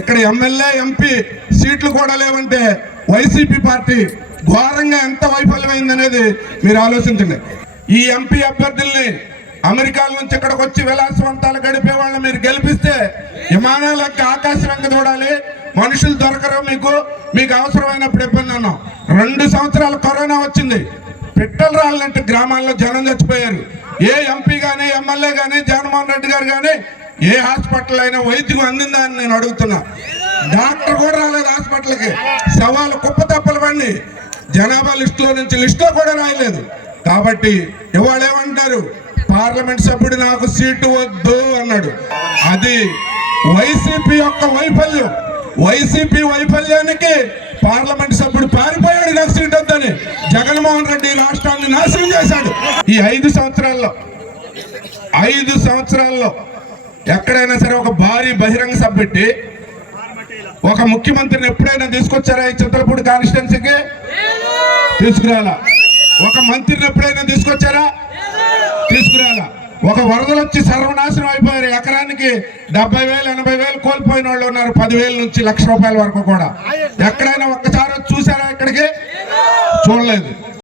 ఇక్కడ MLA MP సీట్లు కూడా లేవంటే వైసీపీ పార్టీ ఘోరంగా ఎంత వైఫల్యమైందనేది మీరు ఆలోచించండి. ఈ ఎంపీ అభ్యర్థుల్ని అమెరికాల నుంచి ఇక్కడికి వచ్చి విలాసవంతాలు గడిపే వాళ్ళని మీరు గెలిపిస్తే విమానాలకు ఆకాశం వెంక చూడాలి, మనుషులు దొరకరు, మీకు అవసరమైనప్పుడు ఇబ్బంది అన్నాం. 2 సంవత్సరాలు కరోనా వచ్చింది, పిట్టలు రాళ్ళంటే గ్రామాల్లో జనం చచ్చిపోయారు. ఏ ఎంపీ కానీ ఎమ్మెల్యే కానీ జగన్మోహన్ రెడ్డి గారు కానీ ఏ హాస్పిటల్ అయినా వైద్యం అందిందా అని నేను అడుగుతున్నా. డాక్టర్ కూడా రాలేదు హాస్పిటల్కి, శవాలు కుప్ప తప్పలు పండి జనాభా లిస్టులో నుంచి లిస్టులో కూడా రాయలేదు. కాబట్టి ఇవాళ ఏమంటారు, పార్లమెంట్ సభ్యుడు నాకు సీటు వద్దు అన్నాడు. అది వైసీపీ యొక్క వైఫల్యం. వైసీపీ వైఫల్యానికి పార్లమెంట్ సభ్యుడు పారిపోయాడు నాకు సీట్ వద్దని. జగన్మోహన్ రెడ్డి రాష్ట్రాన్ని నాశనం చేశాడు. ఈ 5 సంవత్సరాల్లో ఎక్కడైనా సరే ఒక భారీ బహిరంగ సభ పెట్టి ఒక ముఖ్యమంత్రిని ఎప్పుడైనా తీసుకొచ్చారా ఈ చిత్రపూడి కాన్స్టిట్యున్సీకి? తీసుకురాలా. ఒక మంత్రిని ఎప్పుడైనా తీసుకొచ్చారా? తీసుకురాలా. ఒక వరదలు వచ్చి సర్వనాశనం అయిపోయారు. ఎకరానికి 70,000 80,000 కోల్పోయిన వాళ్ళు ఉన్నారు. 10,000 నుంచి 1,00,000 రూపాయల వరకు కూడా. ఎక్కడైనా ఒక్కసారి చూసారా? ఇక్కడికి చూడలేదు.